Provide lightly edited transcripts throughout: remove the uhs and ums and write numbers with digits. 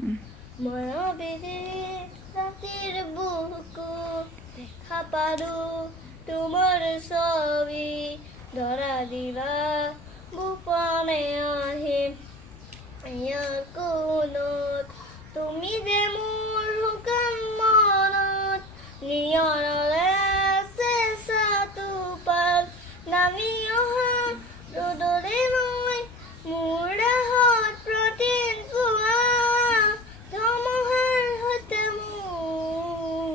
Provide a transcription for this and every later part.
মৰমেৰে ৰাতিৰ বুকু দেখা পালোঁ তোমাৰ ছবি ধৰা দিবা গোপনে আহিম ইয়াৰ কোনত তুমি যে মোৰ শুকান মনত নিয়ৰৰে চেঁচাটো পাল নামি অহা ৰ'দৰে মই মোৰ ৰাহত প্ৰতিদিন পুৱা ধুমুহাৰ সৈতে মোৰ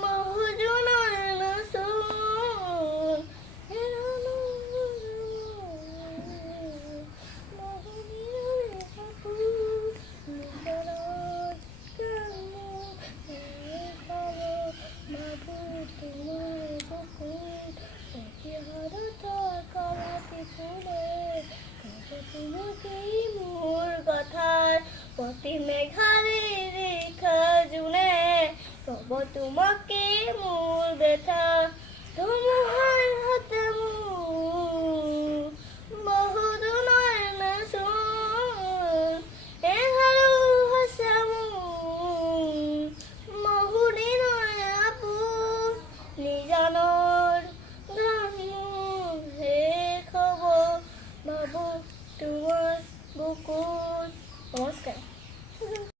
বহু জোনৰ নাচোন মোৰ কথাৰ প্ৰতি মেঘাৰে ৰেখা জোনে কব তোমাকে মোৰ ব্যথা